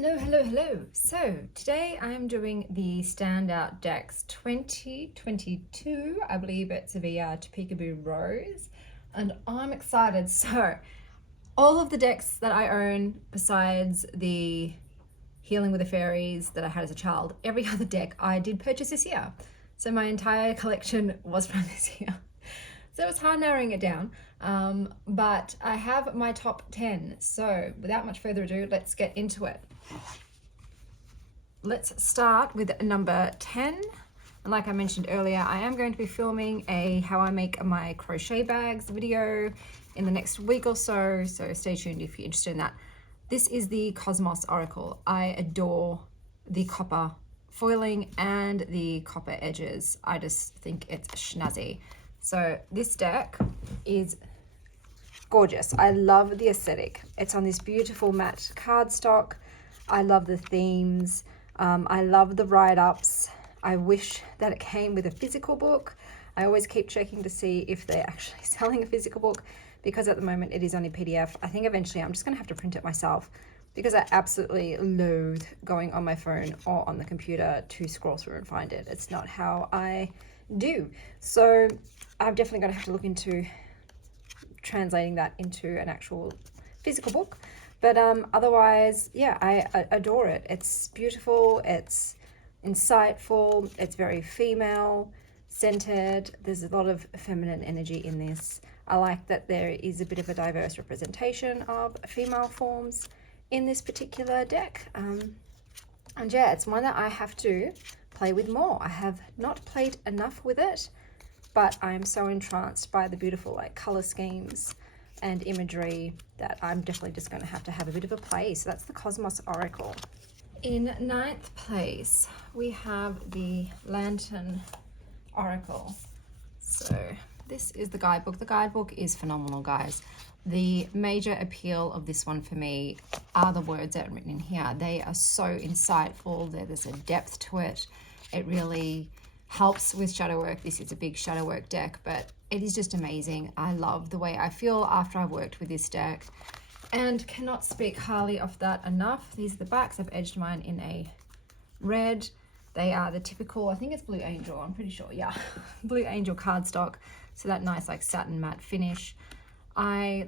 Hello. So today I'm doing the Standout decks 2022. I believe it's a VR to Peekaboo Rose, and I'm excited. So all of the decks that I own, besides the Healing with the Fairies that I had as a child, every other deck I did purchase this year. So my entire collection was from this year. So it was hard narrowing it down, but I have my top 10. So without much further ado, let's get into it. Let's start with number 10. And like I mentioned earlier, I am going to be filming a how I make my crochet bags video in the next week or so. So stay tuned if you're interested in that. This is the Cosmos Oracle. I adore the copper foiling and the copper edges. I just think it's snazzy. So this deck is gorgeous. I love the aesthetic. It's on this beautiful matte cardstock. I love the themes. I love the write-ups. I wish that it came with a physical book. I always keep checking to see if they're actually selling a physical book, because at the moment it is only PDF. I think eventually I'm just going to have to print it myself, because I absolutely loathe going on my phone or on the computer to scroll through and find it. It's not how I do. So I'm definitely going to have to look into translating that into an actual physical book. But otherwise, yeah, I adore it. It's beautiful, it's insightful, it's very female centered. There's a lot of feminine energy in this. I like that there is a bit of a diverse representation of female forms in this particular deck. And yeah, it's one that I have to play with more. I have not played enough with it, but I'm so entranced by the beautiful like color schemes and imagery that I'm definitely just going to have a bit of a play. So that's the Cosmos Oracle. In ninth place, we have the Lantern Oracle. So this is the guidebook. The guidebook is phenomenal, guys. The major appeal of this one for me are the words that are written in here. They are so insightful. There's a depth to it. It really helps with shadow work. This is a big shadow work deck, but it is just amazing. I love the way I feel after I've worked with this deck, and cannot speak highly of that enough. These are the backs. I've edged mine in a red. They are the typical, I think it's Blue Angel, I'm pretty sure, yeah. Blue Angel cardstock. So that nice like satin matte finish. I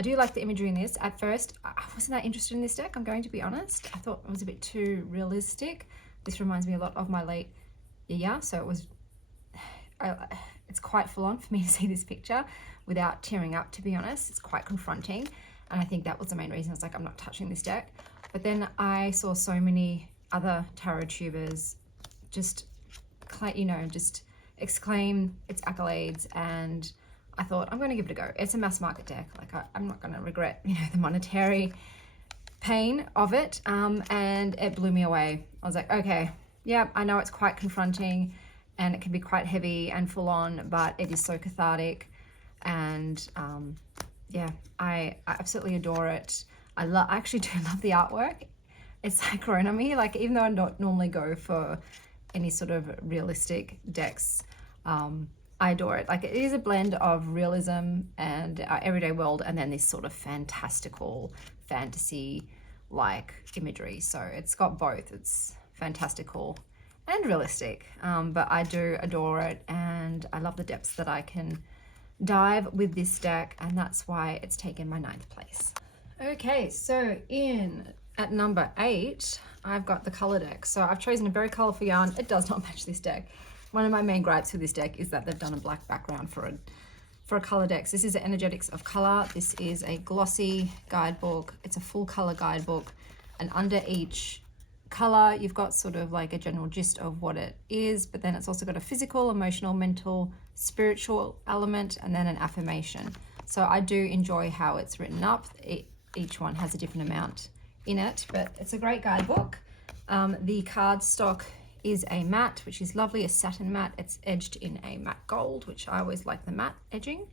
do like the imagery in this. At first, I wasn't that interested in this deck, I'm going to be honest. I thought it was a bit too realistic. This reminds me a lot of my late year, so it was, it's quite full on for me to see this picture without tearing up, to be honest. It's quite confronting, and I think that was the main reason. I was like, I'm not touching this deck. But then I saw so many other tarot tubers just exclaim its accolades, and I thought, I'm going to give it a go. It's a mass market deck. Like I'm not going to regret, the monetary pain of it. And it blew me away. I was like, okay, yeah, I know it's quite confronting and it can be quite heavy and full on, but it is so cathartic. And yeah, I absolutely adore it. I actually do love the artwork. It's like grown on me. Like, even though I don't normally go for any sort of realistic decks, I adore it. Like, it is a blend of realism and our everyday world, and then this sort of fantastical fantasy like imagery. So it's got both. It's fantastical and realistic, but I do adore it, and I love the depths that I can dive with this deck, and that's why it's taken my 9th place. Okay, so at number 8, I've got the color deck. So I've chosen a very colorful yarn. It does not match this deck. One of my main gripes with this deck is that they've done a black background for a color deck. So this is the Energetics of Color. This is a glossy guidebook. It's a full color guidebook, and under each color you've got sort of like a general gist of what it is, but then it's also got a physical, emotional, mental, spiritual element, and then an affirmation. So I do enjoy how it's written up. Each one has a different amount in it, but it's a great guidebook. The cardstock is a matte, which is lovely, a satin matte. It's edged in a matte gold, which I always like the matte edging.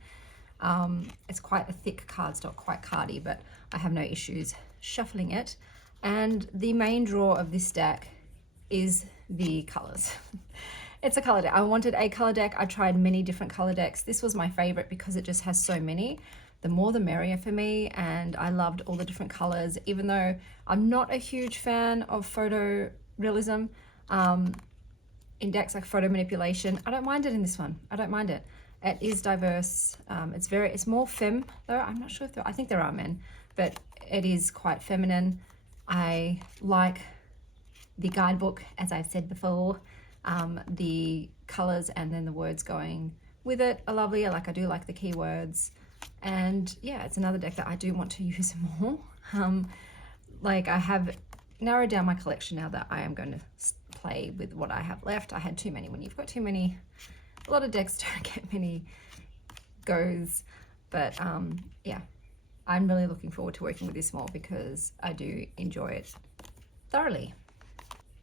It's quite a thick cardstock, quite cardy, but I have no issues shuffling it. And the main draw of this deck is the colors. It's a color deck. I wanted a color deck. I tried many different color decks. This was my favorite because it just has so many. the more the merrier for me, and I loved all the different colors, even though I'm not a huge fan of photo realism in decks like photo manipulation. I don't mind it in this one. I don't mind it. It is diverse. It's more femme though. I'm not sure if I think there are men, but it is quite feminine. I like the guidebook, as I've said before. The colors and then the words going with it are lovely. I do like the keywords, and yeah, it's another deck that I do want to use more. Like I have narrowed down my collection now that I am going to play with what I have left. I had too many. When you've got too many, a lot of decks don't get many goes, but yeah, I'm really looking forward to working with this more because I do enjoy it thoroughly.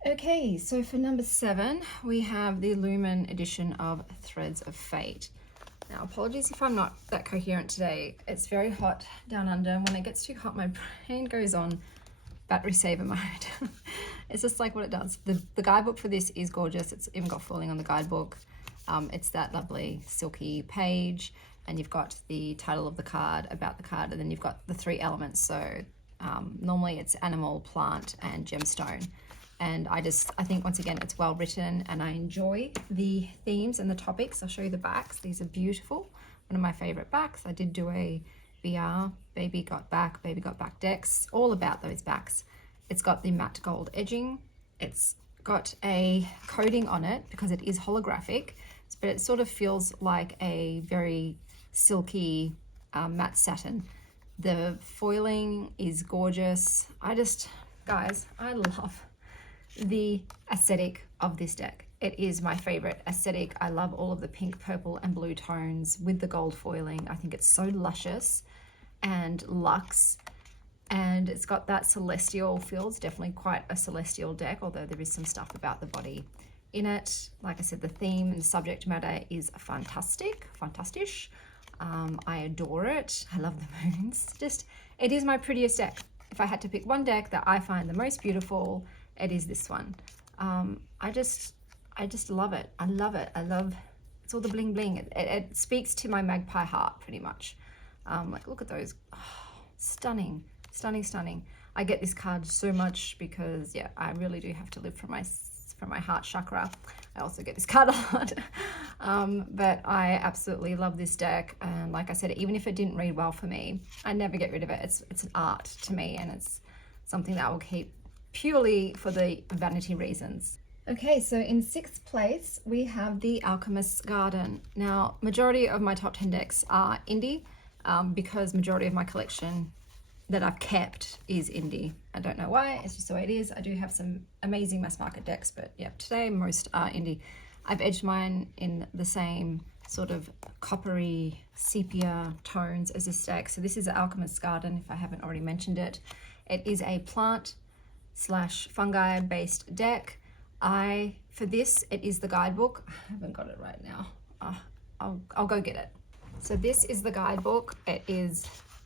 Okay, so for number 7, we have the Lumen edition of Threads of Fate. Now, apologies if I'm not that coherent today. It's very hot down under, and when it gets too hot, my brain goes on battery saver mode. It's just like what it does. The guidebook for this is gorgeous. It's even got foiling on the guidebook. It's that lovely silky page, and you've got the title of the card, about the card, and then you've got the 3 elements. So normally it's animal, plant, and gemstone. And I think once again it's well written, and I enjoy the themes and the topics. I'll show you the backs. These are beautiful. One of my favorite backs. I did do a VR, Baby Got Back decks, all about those backs. It's got the matte gold edging. It's got a coating on it because it is holographic, but it sort of feels like a very silky matte satin. The foiling is gorgeous. Guys, I love the aesthetic of this deck. It is my favorite aesthetic. I love all of the pink, purple, and blue tones with the gold foiling. I think it's so luscious and luxe, and it's got that celestial feel. It's definitely quite a celestial deck, although there is some stuff about the body in it. Like I said, the theme and subject matter is fantastisch. I adore it. I love the moons. It is my prettiest deck. If I had to pick one deck that I find the most beautiful, it is this one. I just love it. I love it. It's all the bling bling. It speaks to my magpie heart pretty much. Like, look at those. Oh, stunning. I get this card so much because, yeah, I really do have to live from my heart chakra. I also get this card a lot. But I absolutely love this deck. And like I said, even if it didn't read well for me, I never get rid of it. It's an art to me, and it's something that I will keep purely for the vanity reasons. Okay, so in 6th place, we have the Alchemist's Garden. Now, majority of my top 10 decks are indie, because majority of my collection that I've kept is indie. I don't know why, it's just the way it is. I do have some amazing mass market decks, but yeah, today most are indie. I've edged mine in the same sort of coppery sepia tones as this deck. So this is the Alchemist's Garden, if I haven't already mentioned it. It is a plant/fungi based deck. For this, it is the guidebook. I haven't got it right now. I'll go get it. So this is the guidebook. It is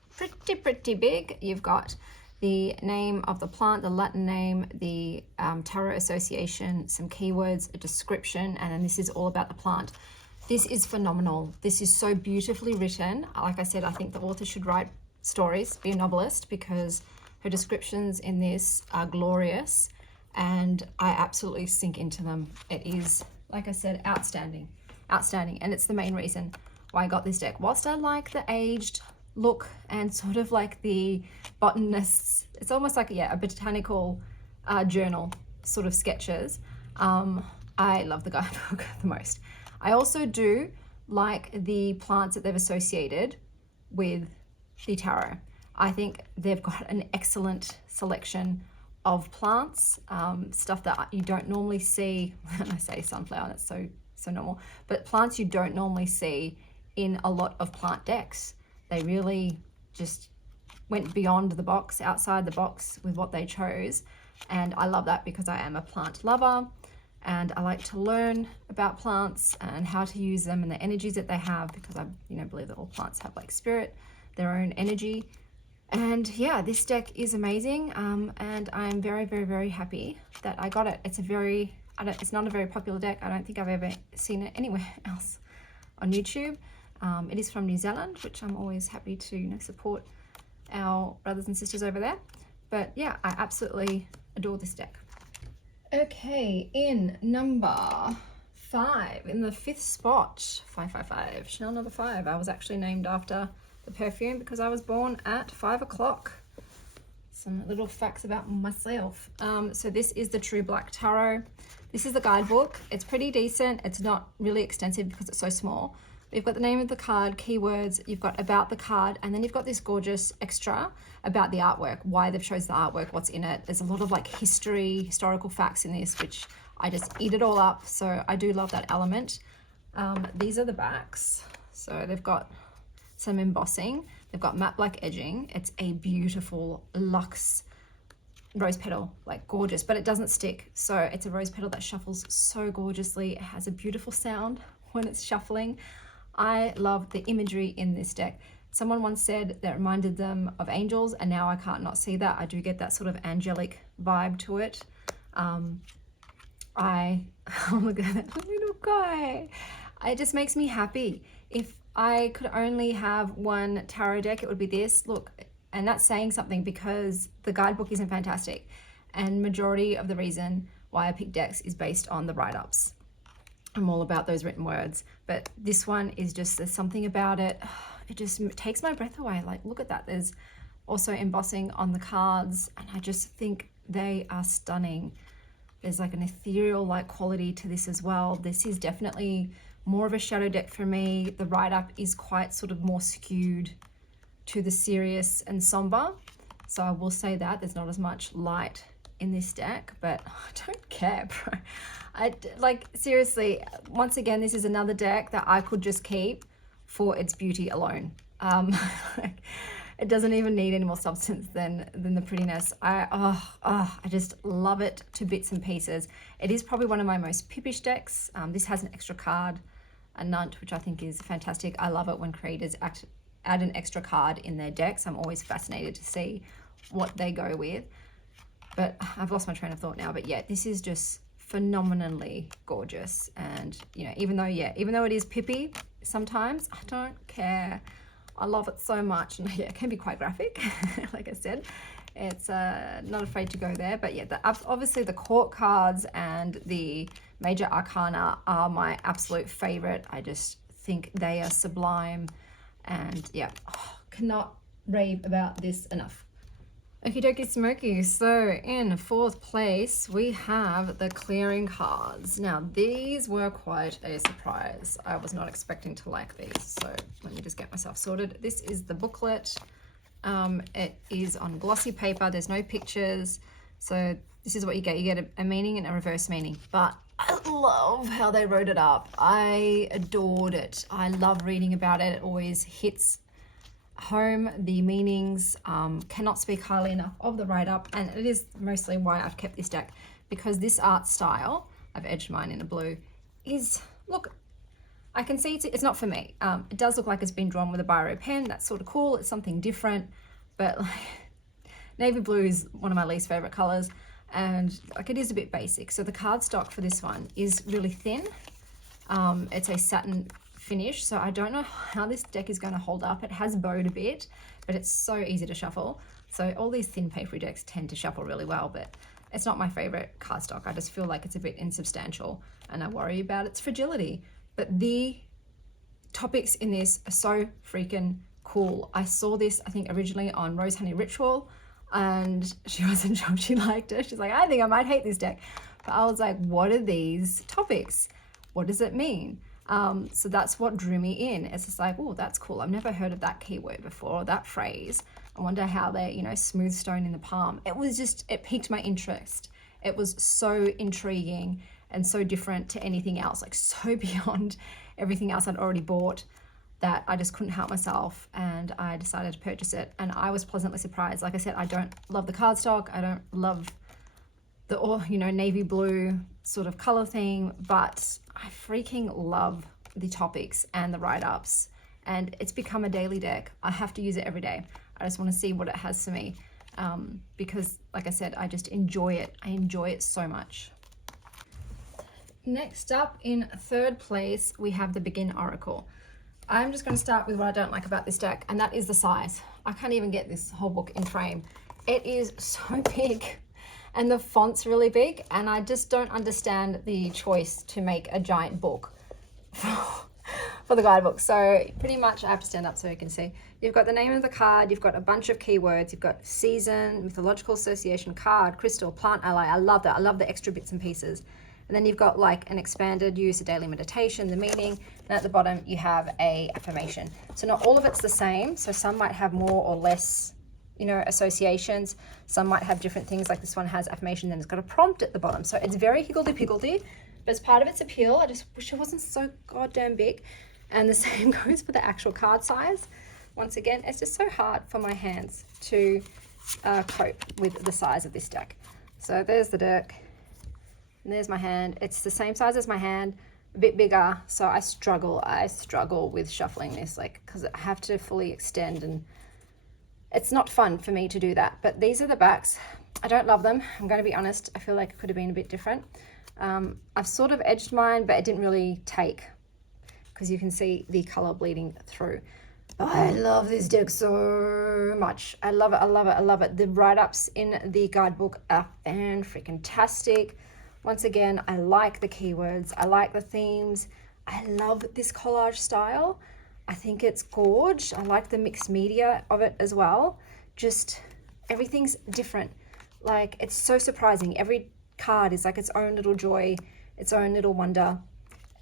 pretty big. You've got the name of the plant, the Latin name, the tarot association, some keywords, a description, and then this is all about the plant. This is phenomenal. This is so beautifully written. Like I said, I think the author should write stories, be a novelist, because her descriptions in this are glorious, and I absolutely sink into them. It is, like I said, outstanding, and it's the main reason why I got this deck. Whilst I like the aged look and sort of like the botanists, it's almost like, yeah, a botanical journal sort of sketches. I love the guidebook the most. I also do like the plants that they've associated with the tarot. I think they've got an excellent selection of plants, stuff that you don't normally see. When I say sunflower, that's so normal, but plants you don't normally see in a lot of plant decks. They really just went beyond the box, outside the box with what they chose, and I love that because I am a plant lover, and I like to learn about plants and how to use them and the energies that they have, because I believe that all plants have like spirit, their own energy. And yeah, this deck is amazing, and I'm very happy that I got it. It's not a very popular deck. I don't think I've ever seen it anywhere else on YouTube. It is from New Zealand, which I'm always happy to, you know, support our brothers and sisters over there. But yeah, I absolutely adore this deck. Okay, in number 5, in the 5th spot, 555, Chanel number 5. I was actually named after the perfume because I was born at 5 o'clock. Some little facts about myself. So this is the True Black Tarot. This is the guidebook. It's pretty decent. It's not really extensive because it's so small. You've got the name of the card, keywords, you've got about the card, and then you've got this gorgeous extra about the artwork, why they've chosen the artwork, what's in it. There's a lot of like historical facts in this, which I just eat it all up. So I do love that element. These are the backs. So they've got some embossing. They've got matte black edging. It's a beautiful luxe rose petal, like gorgeous, but it doesn't stick. So it's a rose petal that shuffles so gorgeously. It has a beautiful sound when it's shuffling. I love the imagery in this deck. Someone once said that reminded them of angels, and now I can't not see that. I do get that sort of angelic vibe to it. Oh, look at that little guy. It just makes me happy. If I could only have one tarot deck, it would be this. Look, and that's saying something because the guidebook isn't fantastic. And majority of the reason why I pick decks is based on the write-ups. I'm all about those written words, but this one is just, there's something about it. It just takes my breath away. Like, look at that. There's also embossing on the cards, and I just think they are stunning. There's like an ethereal like quality to this as well. This is definitely more of a shadow deck for me. The write-up is quite sort of more skewed to the serious and somber. So I will say that there's not as much light in this deck, but I don't care, bro. Like, seriously, once again, this is another deck that I could just keep for its beauty alone. It doesn't even need any more substance than the prettiness. I just love it to bits and pieces. It is probably one of my most pippish decks. This has an extra card, a nunt, which I think is fantastic. I love it when creators add an extra card in their decks. I'm always fascinated to see what they go with. But I've lost my train of thought now. But yeah, this is just phenomenally gorgeous. And, you know, even though it is pippy sometimes, I don't care. I love it so much. And yeah, it can be quite graphic, like I said. It's not afraid to go there. But yeah, obviously the court cards and the major arcana are my absolute favorite. I just think they are sublime. And yeah, cannot rave about this enough. Okie dokie smoky. So in 4th place, we have the clearing cards. Now these were quite a surprise. I was not expecting to like these. So let me just get myself sorted. This is the booklet. It is on glossy paper. There's no pictures. So this is what you get. You get a meaning and a reverse meaning. But I love how they wrote it up. I adored it. I love reading about it. It always hits home. The meanings, cannot speak highly enough of the write-up, and it is mostly why I've kept this deck, because this art style, I've edged mine in a blue, is, look, I can see it's not for me. It does look like it's been drawn with a biro pen. That's sort of cool. It's something different, but like, navy blue is one of my least favorite colors, and like it is a bit basic. So the cardstock for this one is really thin. It's a satin finish, so I don't know how this deck is going to hold up. It has bowed a bit, but it's so easy to shuffle. So all these thin papery decks tend to shuffle really well, but it's not my favorite cardstock. I just feel like it's a bit insubstantial, and I worry about its fragility. But the topics in this are so freaking cool. I saw this, I think, originally on Rose Honey Ritual, and she wasn't sure she liked it. She's like, I think I might hate this deck. But I was like, what are these topics? What does it mean? So that's what drew me in. It's just like, oh, that's cool. I've never heard of that keyword before, or that phrase. I wonder how they're, you know, smooth stone in the palm. It was just, it piqued my interest. It was so intriguing and so different to anything else, like so beyond everything else I'd already bought, that I just couldn't help myself, and I decided to purchase it. And I was pleasantly surprised. Like I said, I don't love the cardstock. I don't love the, you know, navy blue sort of color theme, but I freaking love the topics and the write-ups, and it's become a daily deck. I have to use it every day. I just want to see what it has for me, because like I said, I just enjoy it. I enjoy it so much. Next up, in 3rd place, we have the Begin Oracle. I'm just going to start with what I don't like about this deck, and that is the size. I can't even get this whole book in frame. It is so big, and the font's really big, and I just don't understand the choice to make a giant book for the guidebook. So pretty much I have to stand up so you can see. You've got the name of the card, you've got a bunch of keywords, you've got season, mythological association, card, crystal, plant ally. I love that. I love the extra bits and pieces. And then you've got like an expanded use, a daily meditation, the meaning, and at the bottom you have a affirmation. So not all of it's the same. So some might have more or less, you know, associations. Some might have different things, like this one has affirmation, then it's got a prompt at the bottom. So it's very higgledy-piggledy, but as part of its appeal, I just wish it wasn't so goddamn big. And the same goes for the actual card size. Once again, it's just so hard for my hands to cope with the size of this deck. So there's the deck. And there's my hand. It's the same size as my hand, a bit bigger. So I struggle with shuffling this, like, because I have to fully extend, and it's not fun for me to do that. But these are the backs. I don't love them. I'm going to be honest. I feel like it could have been a bit different. I've sort of edged mine, but it didn't really take, because you can see the color bleeding through. I love this deck so much. I love it. I love it. I love it. The write-ups in the guidebook are fan-freaking-tastic. Once again, I like the keywords. I like the themes. I love this collage style. I think it's gorge. I like the mixed media of it as well. Just everything's different. Like, it's so surprising. Every card is like its own little joy, its own little wonder,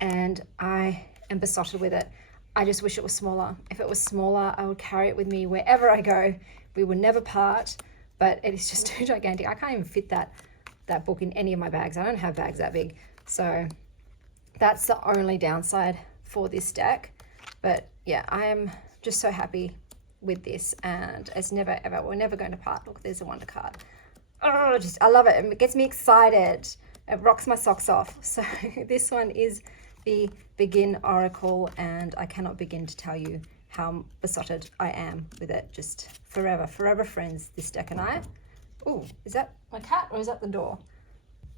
and I am besotted with it. I just wish it was smaller. If it was smaller, I would carry it with me wherever I go. We would never part, but it is just too gigantic. I can't even fit that book in any of my bags. I don't have bags that big. So that's the only downside for this deck. But yeah, I am just so happy with this, and it's never ever, we're never going to part. Look, there's a wonder card. Oh, I love it. It gets me excited. It rocks my socks off. So this one is the Begin Oracle, and I cannot begin to tell you how besotted I am with it. Just forever friends, this deck and I. Oh, is that my cat or is that the door?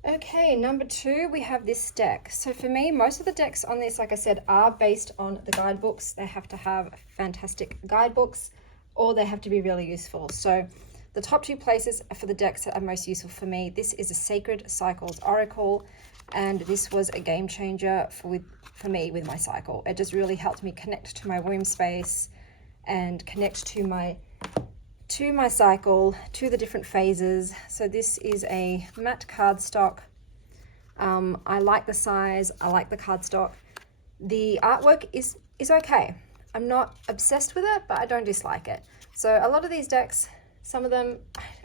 Okay, number 2, we have this deck. So for me, most of the decks on this, like I said, are based on the guidebooks. They have to have fantastic guidebooks, or they have to be really useful. So the top 2 places for the decks that are most useful for me, this is a Sacred Cycles Oracle, and this was a game changer for me with my cycle. It just really helped me connect to my womb space and connect to my cycle, to the different phases. So this is a matte cardstock. I like the size, I like the cardstock. The artwork is okay. I'm not obsessed with it, but I don't dislike it. So a lot of these decks, some of them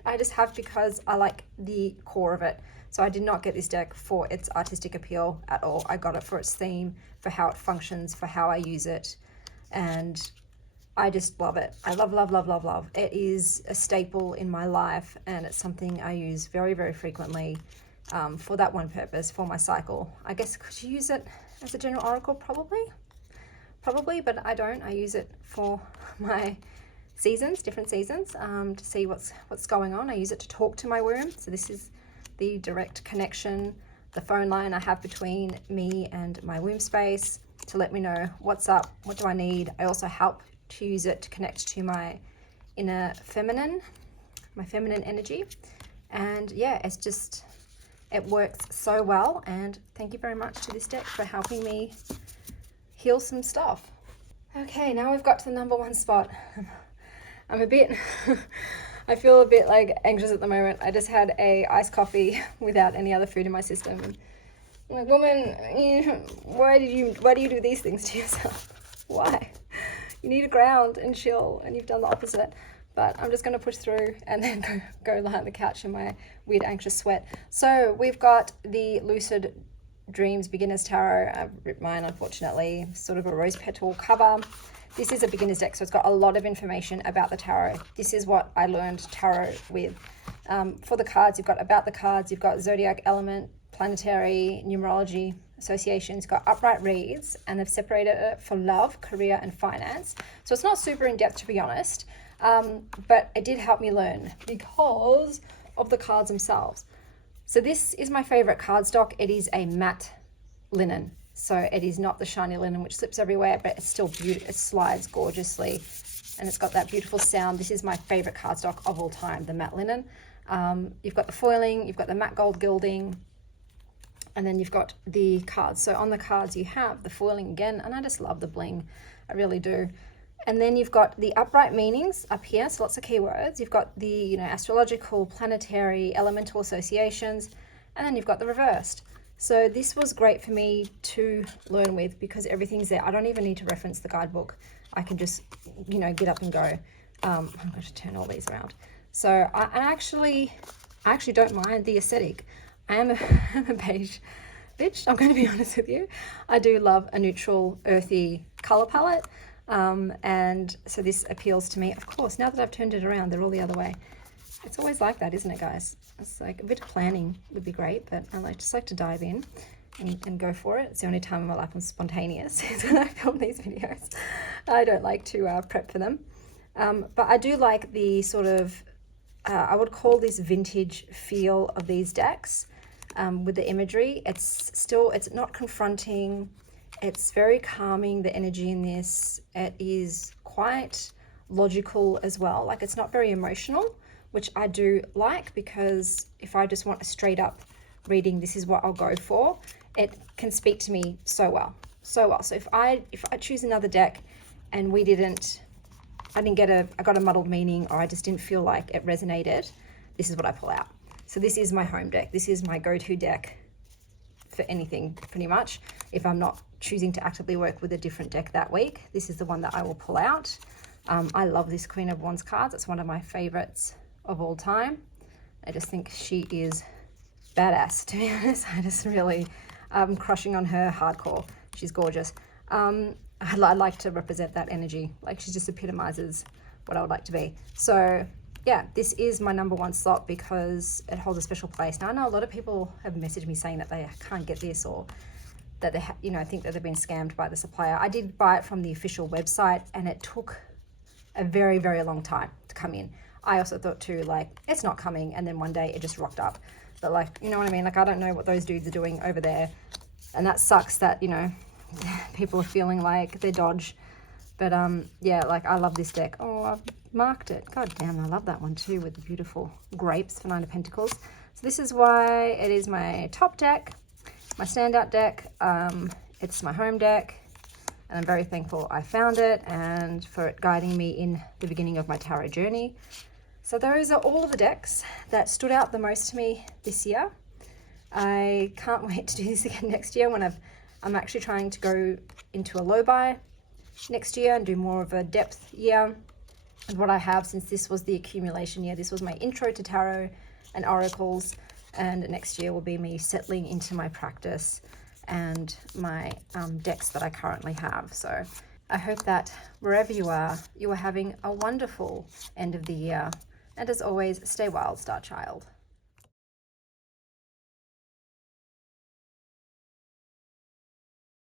I just have because I like the core of it. So I did not get this deck for its artistic appeal at all. I got it for its theme, for how it functions, for how I use it, and I just love it. I love. It is a staple in my life, and it's something I use very frequently for that one purpose, for my cycle. I guess could you use it as a general oracle? Probably, but I don't. I use it for my seasons, different seasons, to see what's going on. I use it to talk to my womb. So this is the direct connection, the phone line I have between me and my womb space to let me know what's up, what do I need. I also help to use it to connect to my inner feminine, my feminine energy. And yeah, it works so well. And thank you very much to this deck for helping me heal some stuff. Okay, now we've got to the number 1 spot. I feel a bit like anxious at the moment. I just had a iced coffee without any other food in my system. And I'm like, woman, why do you do these things to yourself? Why? You need to ground and chill, and you've done the opposite. But I'm just going to push through and then go lie on the couch in my weird anxious sweat. So we've got the Lucid Dreams Beginner's Tarot. I've ripped mine, unfortunately, sort of a rose petal cover. This is a beginner's deck, so it's got a lot of information about the tarot. This is what I learned tarot with. For the cards, you've got about the cards, you've got zodiac element, planetary, numerology, associations, you've got upright reads, and they've separated it for love, career, and finance. So it's not super in-depth, to be honest, but it did help me learn because of the cards themselves. So this is my favorite cardstock. It is a matte linen. So it is not the shiny linen which slips everywhere, but it's still beautiful. It slides gorgeously, and it's got that beautiful sound. This is my favorite cardstock of all time, the matte linen. You've got the foiling, you've got the matte gold gilding, and then you've got the cards. So on the cards you have the foiling again, and I just love the bling, I really do. And then you've got the upright meanings up here, so lots of keywords. You've got the, you know, astrological, planetary, elemental associations, and then you've got the reversed. So this was great for me to learn with because everything's there. I don't even need to reference the guidebook. I can just, you know, get up and go. I'm going to turn all these around. So I actually don't mind the aesthetic. I am a beige bitch, I'm going to be honest with you. I do love a neutral, earthy color palette. And so this appeals to me. Of course, now that I've turned it around, they're all the other way. It's always like that, isn't it, guys? It's like a bit of planning would be great, but I just like to dive in and go for it. It's the only time in my life I'm spontaneous is when I film these videos. I don't like to prep for them. But I do like the sort of, I would call this vintage feel of these decks with the imagery. It's not confronting. It's very calming, the energy in this. It is quite logical as well. Like, it's not very emotional, which I do like, because if I just want a straight up reading, this is what I'll go for. It can speak to me so well. So if I choose another deck and I got a muddled meaning, or I just didn't feel like it resonated, this is what I pull out. So this is my home deck. This is my go-to deck for anything, pretty much. If I'm not choosing to actively work with a different deck that week, this is the one that I will pull out. I love this Queen of Wands cards. It's one of my favorites of all time. I just think she is badass, to be honest. I just really, I'm crushing on her hardcore. She's gorgeous. I'd like to represent that energy. Like, she just epitomizes what I would like to be. So yeah, this is my #1 slot because it holds a special place. Now, I know a lot of people have messaged me saying that they can't get this, or that they think that they've been scammed by the supplier. I did buy it from the official website, and it took a very, very long time to come in. I also thought too, like, it's not coming, and then one day it just rocked up. But, like, you know what I mean? Like, I don't know what those dudes are doing over there, and that sucks that, you know, people are feeling like they're dodge. But yeah, like, I love this deck. Oh, I've marked it. God damn, I love that one too, with the beautiful grapes for 9 of Pentacles. So this is why it is my top deck, my standout deck. It's my home deck, and I'm very thankful I found it, and for it guiding me in the beginning of my tarot journey. So those are all of the decks that stood out the most to me this year. I can't wait to do this again next year, when I'm actually trying to go into a low buy next year and do more of a depth year. And what I have, since this was the accumulation year, this was my intro to tarot and oracles, and next year will be me settling into my practice and my decks that I currently have. So I hope that wherever you are having a wonderful end of the year, and as always, stay wild, Star Child.